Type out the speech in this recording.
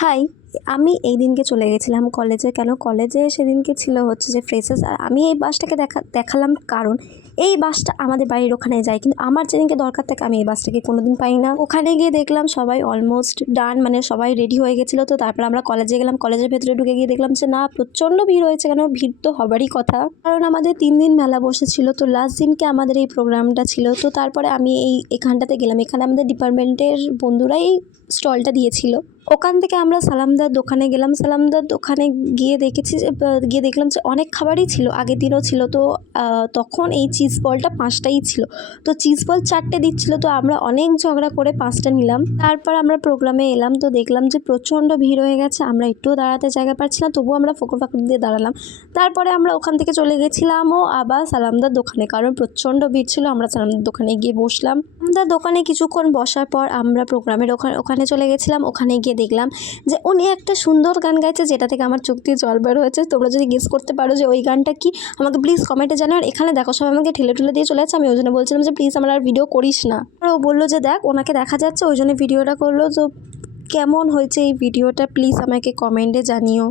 High, আমি এই দিনকে চলে গেছিলাম কলেজে। কেন কলেজে সেদিনকে ছিল হচ্ছে যে ফ্রেশার্স। আর আমি এই বাসটাকে দেখালাম কারণ এই বাসটা আমাদের বাড়ির ওখানে যায়, কিন্তু আমার যেদিনকে দরকার থাকে আমি এই বাসটাকে কোনোদিন পাই না। ওখানে গিয়ে দেখলাম সবাই অলমোস্ট ডান, মানে সবাই রেডি হয়ে গেছিলো। তো তারপর আমরা কলেজে গেলাম। কলেজের ভেতরে ঢুকে গিয়ে দেখলাম যে না, প্রচণ্ড ভিড় হয়েছে। কেন ভিড় তো হবারই কথা, কারণ আমাদের 3 দিন মেলা বসেছিল। তো লাস্ট দিনকে আমাদের এই প্রোগ্রামটা ছিল। তো তারপরে আমি এখানটাতে গেলাম। এখানে আমাদের ডিপার্টমেন্টের বন্ধুরাই স্টলটা দিয়েছিল। ওখান থেকে আমরা সালামদার দোকানে গেলাম। সালামদার দোকানে গিয়ে দেখলাম যে অনেক খাবারই ছিল, আগের দিনও ছিল। তো তখন এই চিজ বলটা 5টাই ছিল, তো চিজ বল 4টে দিচ্ছিল। তো আমরা অনেক ঝগড়া করে 5টা নিলাম। তারপর আমরা প্রোগ্রামে এলাম। তো দেখলাম যে প্রচণ্ড ভিড় হয়ে গেছে, আমরা একটুও দাঁড়াতে জায়গা পাচ্ছিলাম। তবুও আমরা ফকর দিয়ে দাঁড়ালাম। তারপরে আমরা ওখান থেকে চলে গেছিলামও আবার সালামদার দোকানে, কারণ প্রচণ্ড ভিড় ছিল। আমরা সালামদার দোকানে গিয়ে বসলাম। সালামদার দোকানে কিছুক্ষণ বসার পর আমরা প্রোগ্রামের ওখানে চলে গেছিলাম। ওখানে গিয়ে দেখলাম যে উনি একটা সুন্দর গান গাইছে, যেটা থেকে আমার চোখ দিয়ে জল বের হয়েছে। তোমরা যদি গেস করতে পারো যে ওই গানটা কি, আমাকে প্লিজ কমেন্টে জানাও। আর এখানে দেখো সবাই আমাকে ঠেলে দিয়ে চলে যাচ্ছে। আমি ওই জন্য বলছিলাম যে প্লিজ আমার আর ভিডিও করিস না। আর ও বললো যে দেখ ওনাকে দেখা যাচ্ছে, ওই জন্য ভিডিওটা করলো। তো কেমন হয়েছে এই ভিডিওটা প্লিজ আমাকে কমেন্টে জানিও।